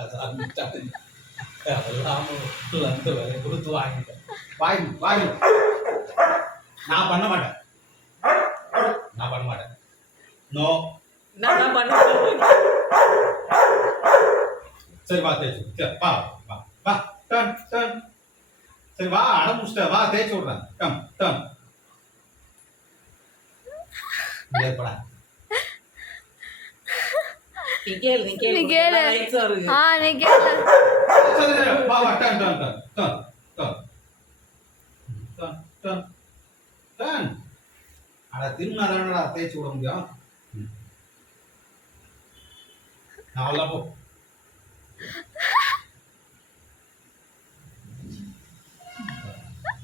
அதெல்லாம் வந்து விலை கொடுத்து வாங்கிட்டேன். வாய் வாய் நான் பண்ண மாட்டேன். நான் பண்ண மாட்டேன். நோ நான் பண்ணுவேன். சரி வா தேய்ச்சி சரி வா வா வா டர்ன் டர்ன் சரி வா அடமுச்சிட்ட வா தேய்ச்சி விடுறேன். கம் டர்ன் ஏற்படா நீ கேளு நீ கேளு. லைட்ஸ் வருது. நீ கேளு. சரி சரி வா வா turn turn turn turn turn turn turn turn அட திரும்பினா தானடா தேய்ச்சி விட முடியும். அவ்வளோ போ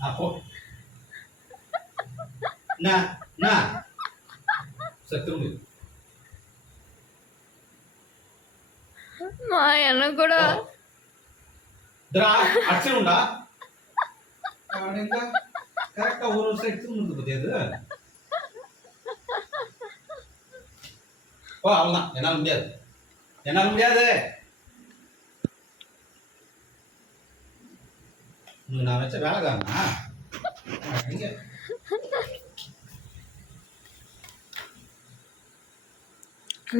அப்போ சரி திரும்பி எனக்கு கூட அடிச்சிடும்டா கரெக்டா ஒரு சைடு திரும்பி பத்தியது. ஓ அவ்வளோதான் என்னால் முடியாது என்னால் முடியாது. நான் வச்ச வேலைக்காரனா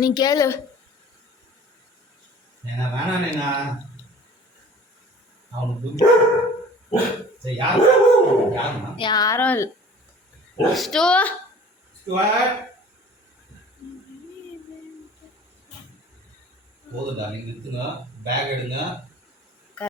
நீ கேளு. என்ன வேணானேண்ணா அவனுக்கு சரி யார் யாருண்ணா யாரும் இல்லை. போதும்டா நீங்க நிறுத்துங்க பேக் எடுங்க